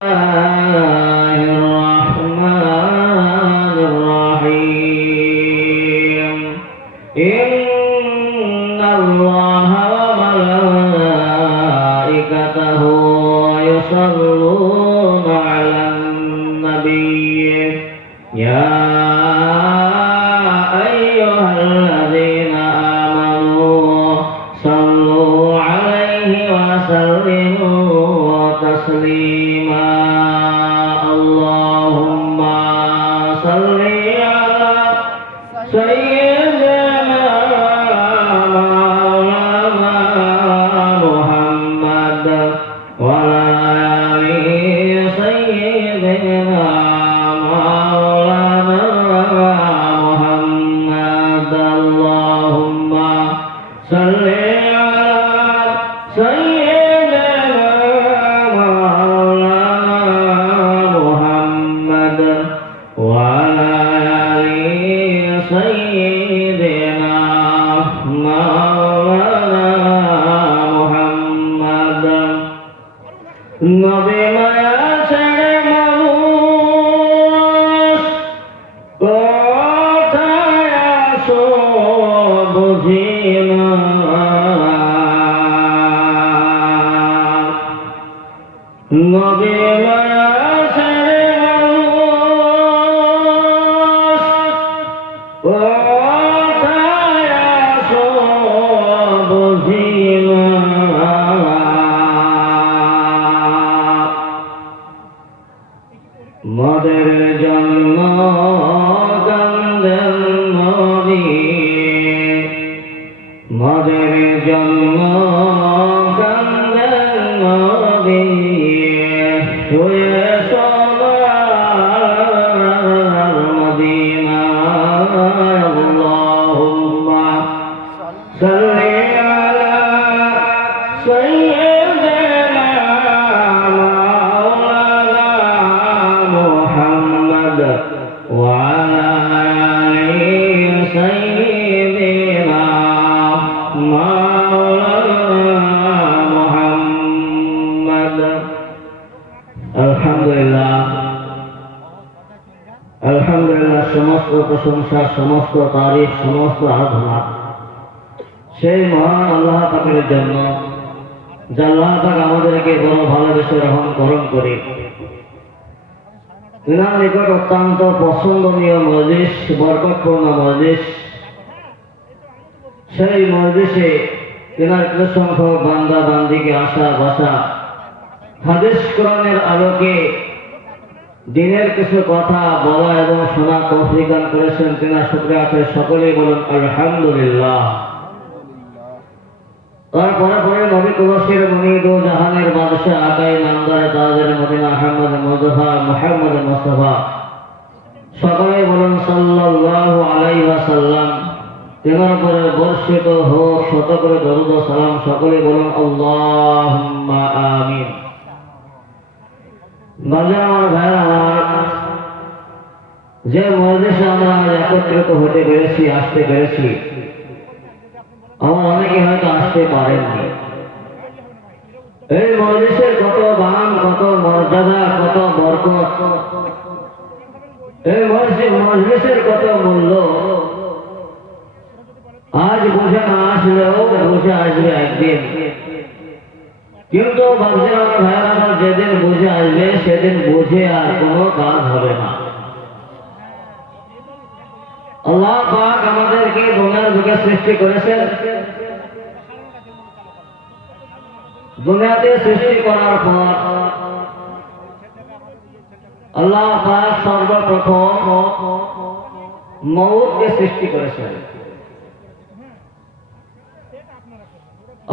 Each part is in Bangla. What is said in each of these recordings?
Uh... Wala নবে মায়া সেই মহান আল্লাহ পাকের জন্য আল্লাহ পাক আমাদেরকে বড় ভালোবেসে রহম করণ করে। তিনার নিকট অত্যন্ত পছন্দনীয় মজলিস, বরকতপূর্ণ মজলিস। সেই মজলিসে তিনার সংখ্যক বান্দা বান্দিকে আসা বসা হাদিস কোরআনের আলোকে দিনের কিছু কথা বলা এবং শোনা তৌফিকান করেছেন তিনার শুক্রিয়া আছে সকলেই বলুন, আলহামদুলিল্লাহ। সকলে বলুন বর্ষিত হোক বলুন যে মজলিসে আমরা আজ একত্রিত হতে পেরেছি, আসতে পেরেছি, আমার অনেকে হয়তো আসতে পারেননি। এই মজলিসের কত দাম কত মর্যাদা, কত বরকত। এই মসজিদ মজলিসের কত মূল্য। আজ বুঝে না আসলেও বুঝে আসবে একদিন। কিন্তু যেদিন বুঝে আসবে, সেদিন বুঝে আর কোনো কাজ হবে না। আল্লাহ পাক আমাদেরকে দুনিয়ার বুকে সৃষ্টি করেছেন। দুনিয়াতে সৃষ্টি করার পর আল্লাহ পাক সর্বপ্রথম মৌতকে সৃষ্টি করেছেন।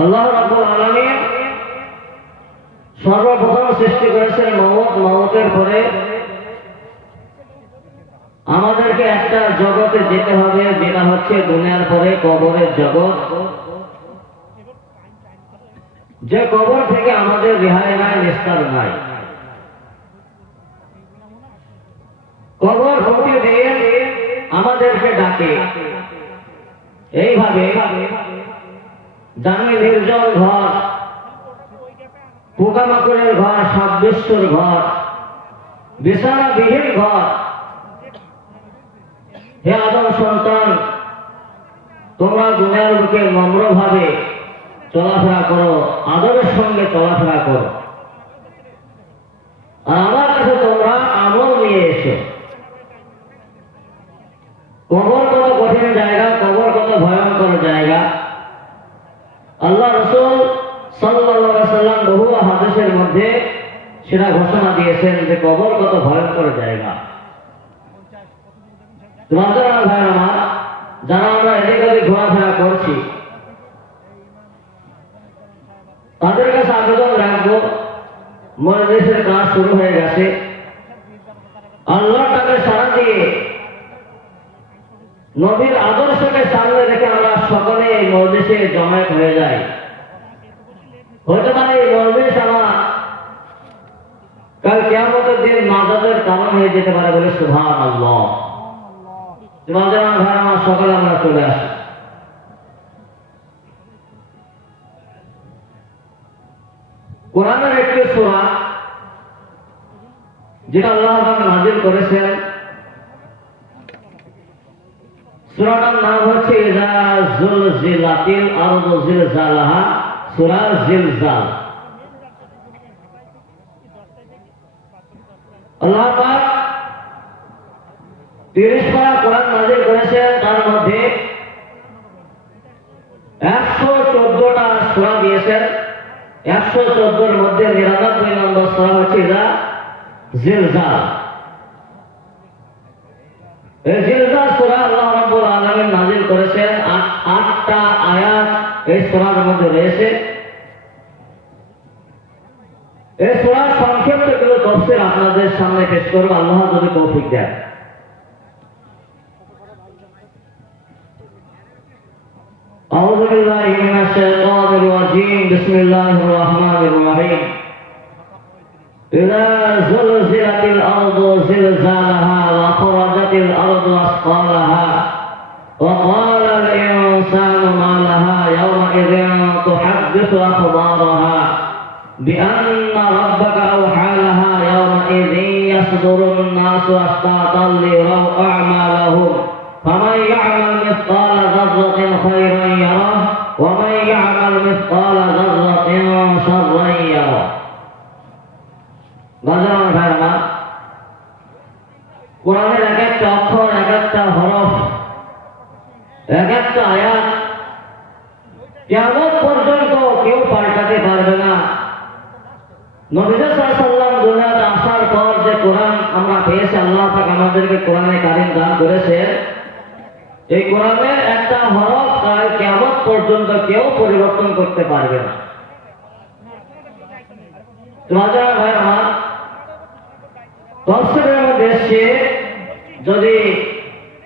আল্লাহ রাব্বুল আলামিন সর্বপ্রথম সৃষ্টি করেছেন মৌত মৌতের পরে। আমাদেরকে একটা জগতে যেতে হবে, যেটা হচ্ছে দুনিয়ার পরে কবরের জগৎ। যে কবর থেকে আমাদের রেহাই নাই, নিস্তার নাই। কবর প্রতিদিন আমাদেরকে ডাকে। এইভাবে জানি নির্জন ঘর পোকামাকড়ের ঘর সাব্যস্বর ঘর বিছানাবিহীন ঘর। হে আদম সন্তান, তোমরা দুনিয়ার বুকে নম্রভাবে চলাফেরা করো আদরের সঙ্গে চলাফেরা করো। আর আমার কাছে তোমরা আমল নিয়ে এসো। কবর কত কঠিন জায়গা, কবর কত ভয়ঙ্কর জায়গা। আল্লাহ রসুল সাল্লাহ বহু হাদিসের মধ্যে সেটা ঘোষণা দিয়েছেন যে কবর কত ভয়ঙ্কর জায়গা। তোমাদের ভাই আমার, যারা আমরা এদিক ওদিক ঘোরাফেরা করছি, তাদের কাছে আবেদন রাখব মহাদেশের কাজ শুরু হয়ে গেছে। আল্লাহ তাকে সারা দিয়ে নবীর আদর্শকে সামনে রেখে আমরা সকলে মহাদেশে জমায়েত হয়ে যাই। হতে পারে এই মহাদেশ আমার কাল কেমতের দিন নাজাদের কারণ হয়ে যেতে পারে বলে সুভান আল্লাহ তোমাদের আমার ভাই, আমার সকালে আমরা চলে আসি। কোরআনের একটি সোরা, যেটা আল্লাহ নাজিল করেছেন, সূরাটার নাম হচ্ছে, ইযা যুলজিলাতিল আরদু জিলজালাহা সূরা জিলজাল আল্লাহ পাক তিরিশ পারা কোরআন নাজিল করেছেন, তার মধ্যে একশো চোদ্দটা সূরা দিয়েছেন। একশো চোদ্দোর মধ্যে নিরানব্বই নম্বর সূরা হচ্ছে ইযা জিলজাল এই জিলজাল সূরা আল্লাহ রাব্বুল আলামিন নাজিল করেছেন আটটা আয়াত এই সূরার মধ্যে রয়েছে এই সূরার সংক্ষিপ্ত কিছু তফসির আপনাদের সামনে পেশ করব আল্লাহ যদি তৌফিক দেন أعوذ بالله من الشيطان الرجيم بسم الله الرحمن الرحيم إذا زلزلت الأرض زلزالها وخرجت الأرض أثقالها وقال الإنسان ما لها يومئذ تحدث أخبارها بأن ربك أوحى لها يومئذ يصدر الناس أشتاتا ليروا أعمالهم فمن يعمل مثقال ذرة خيرا يره ومن يعمل مثقال ذرة شرا يره বাজার ভাইরা কোরআনের এক একটা অক্ষর এক একটা হরফ এক একটা আয়াত কেমন পর্যন্ত কেউ পাল্টাতে পারবে না। নবীজ সাল্লাম দুনিয়াতে আসার পর যে কোরআন আমরা পেয়েছি, আল্লাহ পাক আমাদেরকে কোরআনে কারিম দান করেছে এই কোরআনের একটা হরফ কাল কেমন পর্যন্ত কেউ পরিবর্তন করতে পারবে না। তোমাদের ভাই আমার তফসিলের মধ্যে এসছে যদি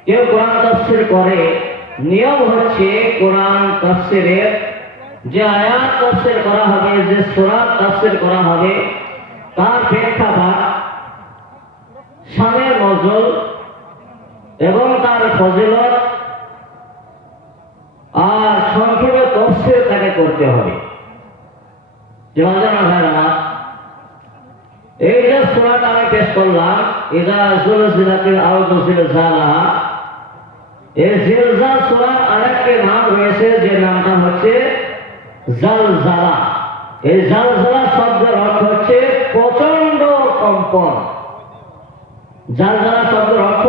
কেউ কোরআন তফসির করে নিয়ম হচ্ছে কোরআন তফসিরের যে আয়াত তফসির করা হবে, যে সুরাত তফসির করা হবে, তার প্রেক্ষাপাত সানের নজল এবং তার ফজিলত আর সংক্ষেপে তফসির তাকে করতে হবে। এই যে সুরাটা আমি পেশ করলাম, ইদা জুলজিলাতিল আরদু জিলজালাহা এই জিলজাল সূরার আরেকটি নাম রয়েছে যে নামটা হচ্ছে জালজালা। এই জালজালা শব্দের অর্থ হচ্ছে প্রচণ্ড কম্পন। জালজালা শব্দের অর্থ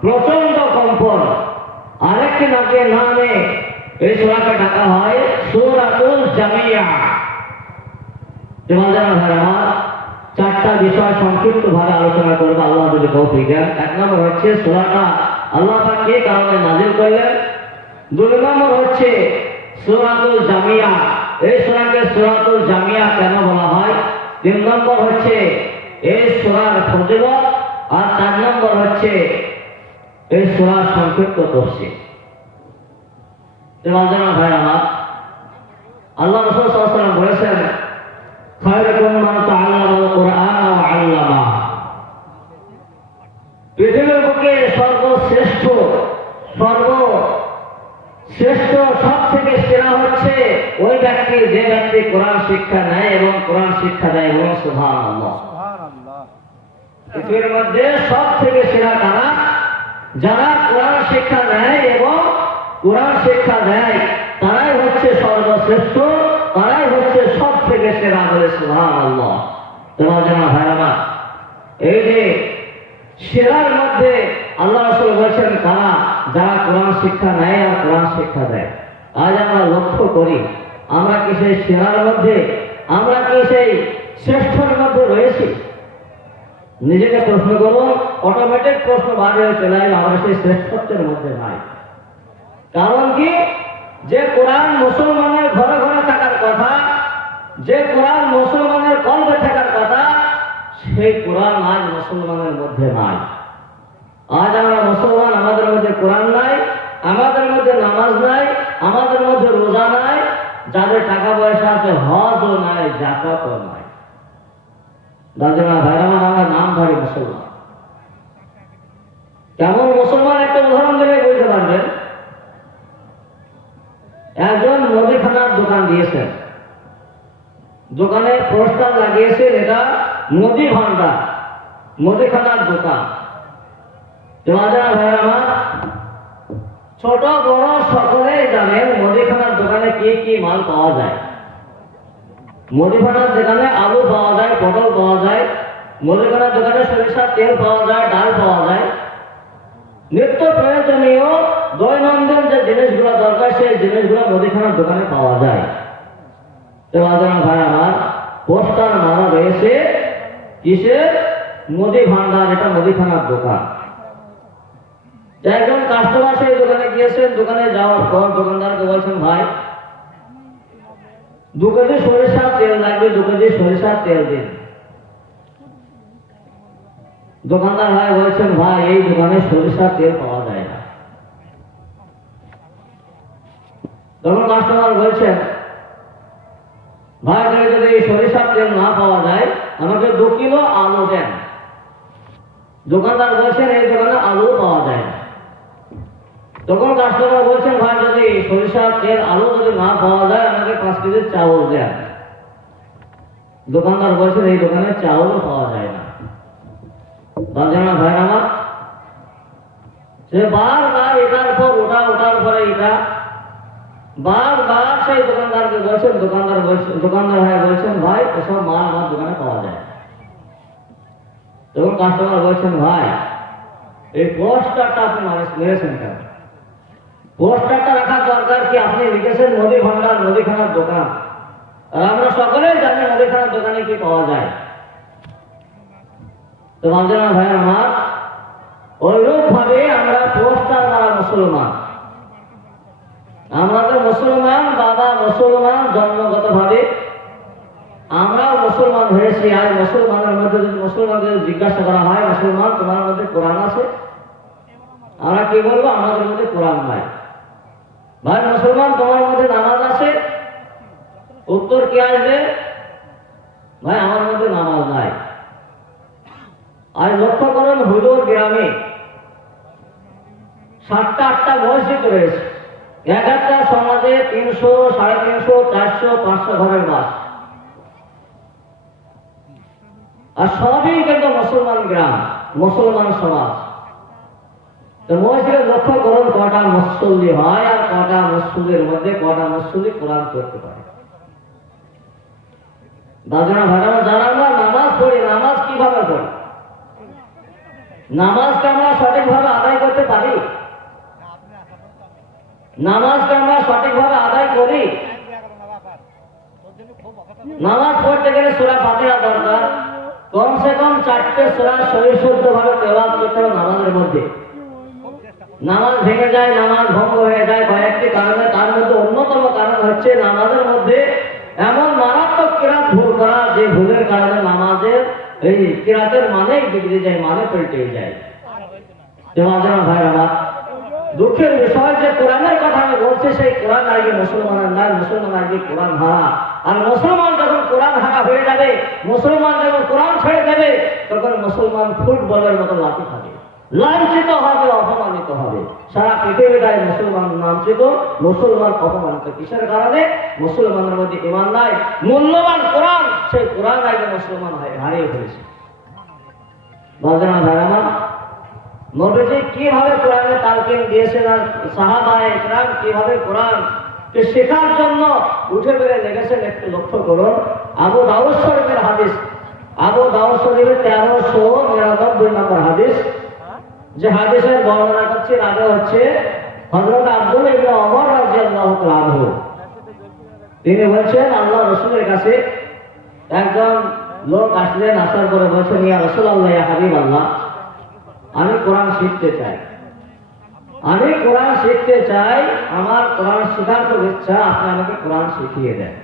প্রচণ্ড কম্পন। আরেকটি নামের নামে এই সূরাকে ডাকা হয় সূরাতুল জামিয়া। তোমাদের ভাই চারটা বিষয় সংক্ষিপ্ত ভাবে আলোচনা করব, আল্লাহ যদি দেন। এক নম্বর হচ্ছে সূরাটা আল্লাহ কে কারণে নাজিল করলেন? দুই নম্বর হচ্ছে সূরাতুল জামিয়া। এই সূরাকে সূরাতুল জামিয়া কেন বলা হয়? তিন নম্বর হচ্ছে এই সূরার ফজিলত আর চার নম্বর হচ্ছে এই সূরার সংক্ষিপ্ত তফসিল। তোমাদের ভাই আমার, আল্লাহ রসুল বলেছেন, খায়রুকুম মান তাআল্লামা আল-কুরআন ওয়া পৃথিবীর বুকে সর্বশ্রেষ্ঠ সর্ব শ্রেষ্ঠ সব থেকে সেরা হচ্ছে ওই ব্যক্তি যে ব্যক্তি কোরআন শিক্ষা নেয় এবং কোরআন শিক্ষা দেয় এবং সুভান পৃথিবীর মধ্যে সব থেকে সেরা কারা? যারা কোরআন শিক্ষা নেয় এবং কোরআন শিক্ষা দেয় তারাই হচ্ছে সর্বশ্রেষ্ঠ তারাই হচ্ছে সব থেকে সেরা বলে সুহান আল্লাহ তোমার জানা ভাইরামা এই যে সেরার মধ্যে আল্লাহ রসুল বলছেন তারা যারা কোরআন শিক্ষা নেয় আর কোরআন শিক্ষা দেয়। আজ আমরা লক্ষ্য করি, আমরা কি সেই সেরার মধ্যে, আমরা কি সেই শ্রেষ্ঠর মধ্যে রয়েছি? নিজেকে প্রশ্ন করুন অটোমেটিক প্রশ্ন বার হয়ে চলে আসবে, আমরা সেই শ্রেষ্ঠত্বের মধ্যে নাই। কারণ কি? যে কোরআন মুসলমানের ঘরে ঘরে থাকার কথা, যে কোরআন কথা সেই কোরআন আজ মুসলমানের মধ্যে নাই। আজ আমরা মুসলমান, আমাদের মধ্যে কোরআন নাই, আমাদের মধ্যে নামাজ নাই, আমাদের মধ্যে রোজা নাই, যাদের টাকা পয়সা আছে হজও নাই জাকাতও নাই। দাদা ভাইরামা আমার নাম ধরে মুসলমান। কেমন মুসলমান একটা উদাহরণ দিলে বুঝতে পারবেন? একজন মুদিখানার দোকান দিয়েছেন। দোকানে পোস্টার লাগিয়েছেন, এটা নদী ভান্ডার মুদিখানার দোকান তোমাদের ভাই ছোট বড় সকলেই জানেন মুদিখানার দোকানে কি কি মাল পাওয়া যায়। মুদিখানার দোকানে আলু পাওয়া যায়, পটল পাওয়া যায় মুদিখানার দোকানে সরিষার তেল পাওয়া যায়, ডাল পাওয়া যায়। নিত্য প্রয়োজনীয় দৈনন্দিন যে জিনিসগুলো দরকার, সেই জিনিসগুলো মুদিখানার দোকানে পাওয়া যায়। তো ভাই আমার পোস্টার মারা রয়েছে। কিসের মুদি ভান্ডার এটা মুদিখানার দোকান। একজন কাস্টমার সেই দোকানে গিয়েছেন, দোকানে যাওয়ার পর দোকানদারকে বলছেন, ভাই, দু কেজি সরিষার তেল লাগবে, দু কেজি সরিষার তেল দিন। দোকানদার ভাই বলছেন, ভাই, এই দোকানে সরিষার তেল পাওয়া যায় না। তখন কাস্টমার বলছেন, ভাই যদি সরিষার তেল না পাওয়া যায় আমাকে দু কিলো আলু দেন। দোকানদার বলছেন, এই দোকানে আলু পাওয়া যায় না। তখন কাস্টমার বলছেন, ভাই, যদি সরিষার তেল আলু যদি না পাওয়া যায়, আমাকে পাঁচ কেজি চাউল দেন। দোকানদার বলছেন, এই দোকানে চাউল পাওয়া যায় না। বাজানা ভাই, আমার সে বারবার এটার পর ওটা, ওটার পরে এটা বারবার সেই দোকানদারকে বলছেন দোকানদার বলছেন দোকানদার ভাই বলছেন ভাই এসব মাল আমার দোকানে পাওয়া যায় না। তখন কাস্টমার বলছেন ভাই এই পোস্টারটা আপনি মানে- মেরেছেন কেন পোস্টারটা রাখার দরকার কি আপনি লিখেছেন নদী ভান্ডার নদীখানার দোকান আর আমরা সকলেই জানি নদীখানার দোকানে কি পাওয়া যায় তো বাবজানা ভাই আমার ওইরূপ ভাবে আমরা পোস্টার মারা মুসলমান আমরা তো মুসলমান, বাবা মুসলমান জন্মগত ভাবে আমরাও মুসলমান হয়েছি। আর মুসলমানের মধ্যে যদি মুসলমানদের জিজ্ঞাসা করা হয়, মুসলমান, তোমার মধ্যে কোরআন আছে? আমরা কি বলব? আমাদের মধ্যে কোরআন নাই। ভাই মুসলমান, তোমার মধ্যে নামাজ আছে? উত্তর কি আসবে? ভাই, আমার মধ্যে নামাজ নাই। আর লক্ষ্য করুন, হুজুর গ্রামে সাতটা, আটটা মসজিদ রয়েছে। এক একটা সমাজে তিনশো, সাড়ে তিনশো, চারশো, পাঁচশো ঘরের বাস। আর সবই কিন্তু মুসলমান গ্রাম, মুসলমান সমাজ। তো মসজিদে লক্ষ্য করুন, কটা মসল্লি হয় আর কটা মসজিদের মধ্যে কটা মসল্লি কোরআন করতে পারে। বাজনা ভাড়া যারা আমরা নামাজ পড়ি, নামাজ কীভাবে পড়ি? নামাজকে আমরা সঠিকভাবে আদায় করতে পারি? নামাজকে আমরা সঠিকভাবে আদায় করি। নামাজ পড়তে গেলে সুরা ফাতিহা দরকার। কমসে কম চারটে সুরা সহিশুদ্ধ ভাবে তেলাওয়াত করতে হবে নামাজের মধ্যে। নামাজ ভেঙে যায়, নামাজ ভঙ্গ হয়ে যায় কয়েকটি কারণে। তার মধ্যে অন্যতম কারণ হচ্ছে নামাজের মধ্যে এমন মারাত্মক কিরাত ভুল করা, যে ভুলের কারণে নামাজের এই কিরাতের মানেই বিগড়ে যায় মানে পাল্টে যায়। তোমাদের ভাই আমার দুঃখের বিষয় যে কোরআনের কথা আমি বলছি, সেই কোরআন আগে মুসলমানের নাই, মুসলমান আগে কোরআন হারা। আর মুসলমান যখন কোরআন হারা হয়ে যাবে, মুসলমান যখন কোরআন ছেড়ে দেবে, তখন মুসলমান ফুটবলের মতো লাঠি খাবে। লাঞ্ছিত হবে, অপমানিত হবে। সারা পৃথিবীটাই মুসলমান নামচিত মুসলমান অপমানিত। কিসের কারণে? মুসলমানের মধ্যে ইমান নাই। মূল্যবান কোরআন, সেই কোরআন আগে মুসলমান হারিয়ে ফেলেছে। বাজানা ভাইরামা নবীজি কীভাবে কোরআনে তালকিন দিয়েছেন আর সাহাবা একরাম কীভাবে কোরআন শেখার জন্য উঠে বেড়ে লেগেছেন একটু লক্ষ্য করুন। আবু দাউদ শরীফের হাদিস, আবু দাউদ শরীফের তেরোশো নিরানব্বই নম্বর হাদিস। যে হাদিসের বর্ণনা করছে রাজা হচ্ছে হজরত আব্দুল ইবনে ওমর রাদিয়াল্লাহু তাআলা তিনি বলছেন, আল্লাহ রসুলের কাছে একজন লোক আসলেন, আসার পরে বলছেন, ইয়া রাসূলুল্লাহ, ইয়া হাবিবাল্লাহ। আমি কোরআন শিখতে চাই। আমি কোরআন শিখতে চাই, আমার কোরআন শেখার খুব ইচ্ছা আপনি আমাকে কোরআন শিখিয়ে দেন।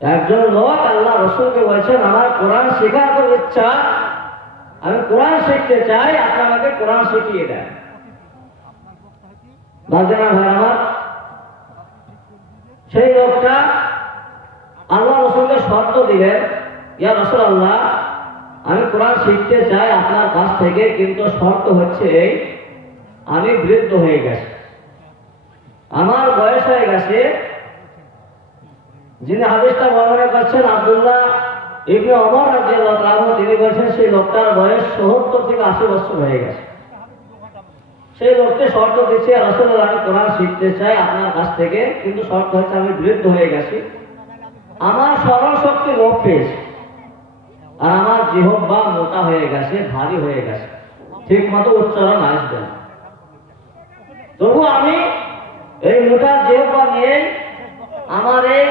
একজন লোক আল্লাহ রসুলকে বলছেন, আমার কোরআন শেখার খুব ইচ্ছা। আমি কোরআন শিখতে চাই, আপনি আমাকে কোরআন শিখিয়ে দেন। বাজনা ভাই আমার, সেই লোকটা আল্লাহ রসুলকে শর্ত দিলেন, ইয়া রসুল আল্লাহ আমি কোরআন শিখতে চাই আপনার কাছ থেকে, কিন্তু শর্ত হচ্ছে এই, আমি বৃদ্ধ হয়ে গেছি। আমার বয়স হয়ে গেছে। যিনি হাদিসটা বর্ণনা করছেন, আব্দুল্লাহ ইবনে অমর রাদিয়াল্লাহু তাআলা তিনি বলছেন, সেই লোকটার বয়স 70 থেকে 80 বছর হয়ে গেছে। সেই লোককে শর্ত দিচ্ছে রাসূলুল্লাহ আমি কোরআন শিখতে চাই আপনার কাছ থেকে, কিন্তু শর্ত হচ্ছে আমি বৃদ্ধ হয়ে গেছি। আমার স্মরণ শক্তি লোপ পেয়েছে। আর আমার জিহ্বা মোটা হয়ে গেছে, ভারী হয়ে গেছে। ঠিক মতো উচ্চারণ আসবে তবু আমি এই মোটা জিহ্বা নিয়ে আমার এই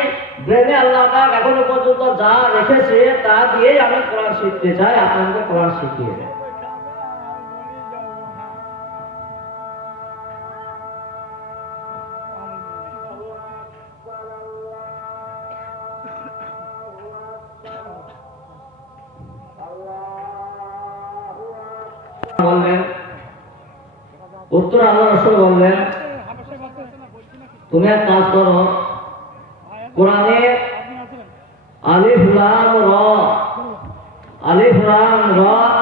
ব্রেনে আল্লাহ এখনও পর্যন্ত যা রেখেছে, তা দিয়েই আমি কোরআন শিখতে চাই আপনাদের কোরআন শিখিয়ে উত্তর আল্লাহ রসুল বললেন, তুমি এক কাজ করো। কোরআনে আলিফ লাম র, আলিফ লাম র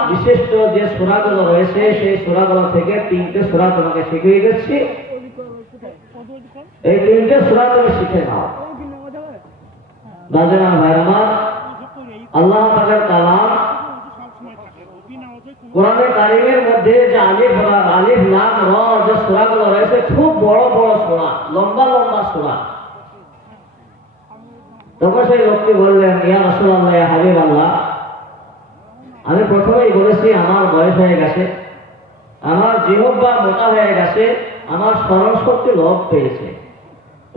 বিশিষ্ট যে সূরাগুলো রয়েছে, সেই সূরাগুলো থেকে তিনটে সূরা তোমাকে শিখিয়ে দিচ্ছি। এই তিনটে সূরা তুমি শিখে নাও। দাদা আমার? আল্লাহ পাকের কালাম কোরআনে কারিমের মধ্যে যে আলিফ লা- আলিফ লাম র যে সূরাগুলো রয়েছে, খুব বড় বড় সূরা লম্বা লম্বা সূরা তখন সেই লোকটি বললেন, ইয়া রাসূলুল্লাহ, ইয়া হাবিবাল্লাহ, আমি প্রথমেই বলেছি, আমার বয়স হয়ে গেছে, আমার জিহ্বা মোটা হয়ে গেছে, আমার স্মরণ শক্তি লোপ পেয়েছে।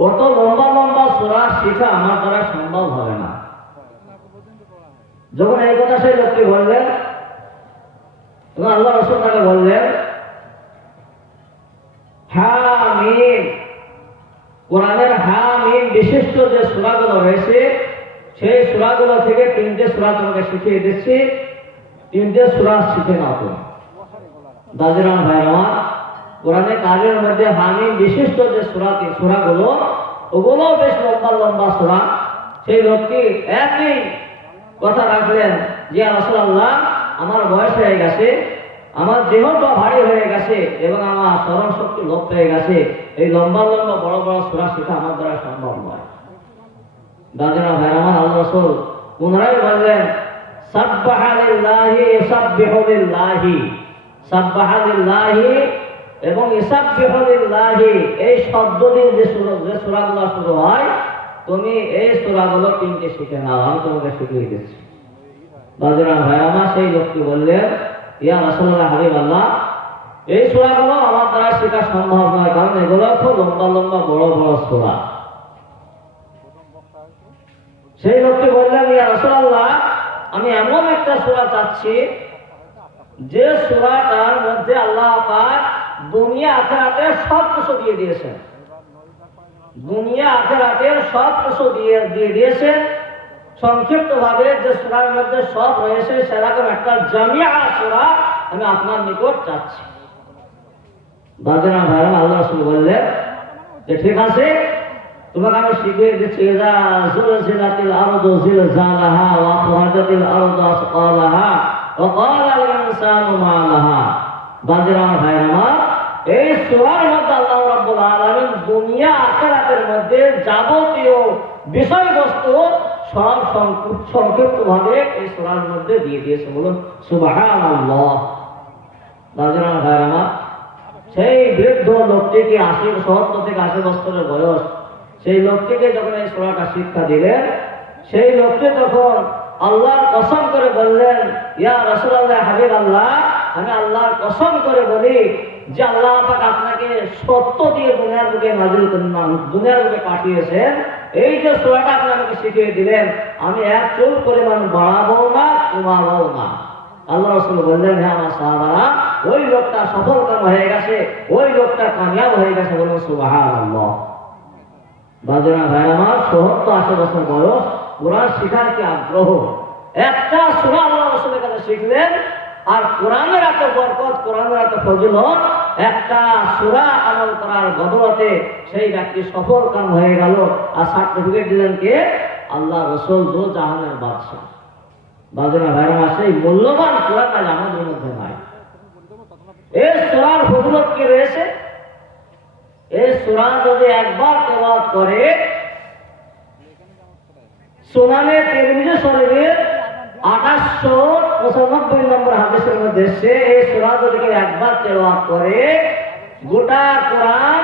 অত লম্বা লম্বা সূরা শিখা আমার দ্বারা সম্ভব হবে না। যখন এই কথা সেই লোকটি বললেন আল্লাহ রসুল তাকে বললেন হা মিম কোরআনের হা মিম বিশিষ্ট যে সূরাগুলো রয়েছে, সেই সূরাগুলো থেকে তিনটে সূরা তোমাকে শিখিয়ে দিচ্ছি। তিনটে সূরা শিখে নাও তুমি দাদিরাম ভাই আমার কোরআনে কাজের মধ্যে হামিম বিশিষ্ট যে সূরা, সূরাগুলো, ওগুলো বেশ লম্বা লম্বা সূরা। সেই লোকটি একই কথা রাখলেন যে রাসূলুল্লাহ আমার বয়স হয়ে গেছে আমার দেহটা ভারী হয়ে গেছে এবং আমার স্মরণ শক্তি লোপ পেয়ে গেছে। এই লম্বা লম্বা, বড় বড় সূরা শেখা আমার দ্বারা সম্ভব নয়। দাদিরা ভাই আমার আল্লাহ রাসূল পুনরায় বললেন এই যে যে হয়, তুমি এই শিখে আমি তোমাকে শিখিয়ে দিচ্ছি। দাদিরা ভাই আমার সেই লোকটি বললেন ইয়া রাসূলুল্লাহ এই সূরাগুলো আমার দ্বারা শেখা সম্ভব নয়, কারণ এগুলো খুব লম্বা লম্বা, বড় বড় সূরা। সেই ইয়া রাসূলুল্লাহ, আমি এমন একটা সূরা চাচ্ছি, যে সূরাটার মধ্যে আল্লাহ পাক দুনিয়া আখেরাতের সব কিছু দিয়ে দিয়েছেন। দুনিয়া আখেরাতের সব কিছু দিয়ে দিয়ে দিয়েছেন। সংক্ষিপ্ত ভাবে যে সূরার মধ্যে সব রয়েছে, সেরকম একটা জামিয়া সূরা আমি আপনার নিকট চাচ্ছি। বাজনা ভাইরা আল্লাহ রাসূল বললেন যে, ঠিক আছে, তোমাকে আমি শিখিয়ে দিচ্ছি, ইযা জুলজিলাতিল আরদু জিলজালাহা ওয়া আখরাজাতিল আরদু আসqalaha ওয়া ইনসানু মা লাহা এই সূরার মধ্যে আল্লাহ রাব্বুল আলামিন দুনিয়া আখিরাতের মধ্যে যাবতীয় বিষয়বস্তু সব সংক্ষিপ্ত ভাবে এই সূরার মধ্যে দিয়ে দিয়েছে। বাজরান ভাইয়ের সেই বৃদ্ধ লোকটিকে আশি সত্তর থেকে আশি বছরের বয়স? সেই লোকটিকে যখন এই সোনাটা শিক্ষা দিলেন, সেই লোকটি তখন আল্লাহর কসম করে বললেন, ইয়া রসুল্লাহ হাবিব আল্লাহ আমি আল্লাহর কসম করে বলি যে আল্লাহ আপনাকে সত্য দিয়ে দুনিয়ার বুকে নাজিল দুনিয়ার বুকে পাঠিয়েছেন। এই যে সোনাটা আপনি আমাকে শিখিয়ে দিলেন, আমি এক চুল পরিমাণ বাড়াবো না, কমাবো না। আল্লাহ রসুল বললেন হ্যাঁ আমার সাহাবারা, ওই লোকটা সফল কাম হয়ে গেছে, ওই লোকটা কামিয়াব হয়ে গেছে বলুন সুবাহ বাজনা ভাই আমার সহত্তর আশি বছর বয়স, কোরআন শিখার কি আগ্রহ? একটা সুরা আল্লাহ রসুলের কাছে শিখলেন, আর কোরআনের এত বরকত, কোরআনের এত ফজিলত একটা সুরা আমল করার বদলতে সেই ব্যক্তি সফল কাম হয়ে গেল আর সার্টিফিকেট দিলেন কে? আল্লাহ রসুল দো জাহানের বাদশাহ। বাজনা ভাইরা সেই মূল্যবান কোরআন আজ আমাদের মধ্যে নাই। এই সুরার ফজিলত কি রয়েছে? এই সুরা যদি একবার তেলাওয়াত করে, সোনানে তিরমিজি শরীফের পঁচানব্বই নম্বর হাদিসের মধ্যে সে এই সুরা যদি একবার তেলাওয়াত করে, গোটা কোরআন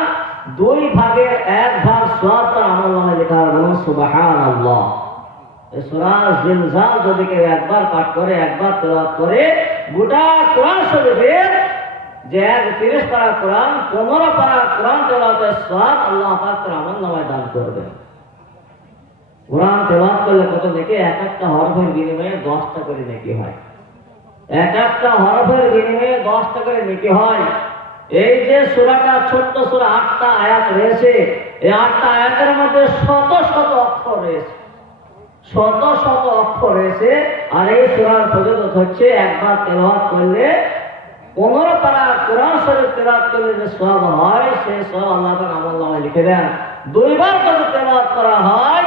দুই ভাগের এক ভাগ সব আমল নামে লেখা বলুন সুবাহান আল্লাহ সুরা জিলজাল যদি কেউ একবার পাঠ করে, একবার তেলাওয়াত করে, গোটা কোরআন শরীফের যে এক তিরিশ পারা কোরআন, পনেরো পারা কোরআন তেলাওয়াতের সব আল্লাহ পাক আমল নামায় দান করবেন কোরআন তেলাওয়াত করলে কত নাকি এক একটা হরফের বিনিময়ে দশটা করে নাকি হয়। এক একটা হরফের বিনিময়ে দশটা করে নাকি হয়। এই যে সুরাটা, ছোট্ট সুরা, আটটা আয়াত রয়েছে, এই আটটা আয়াতের মধ্যে শত শত অক্ষর রয়েছে। শত শত অক্ষর রয়েছে, আর এই সুরার ফজিলত হচ্ছে একবার তেলাওয়াত করলে পনেরো পারা কোরআন শরীফ তেলাওয়াত করলে যে সব হয় সে সব আল্লাহ আমল লিখে দেন। দুইবার যদি তেলাওয়াত করা হয়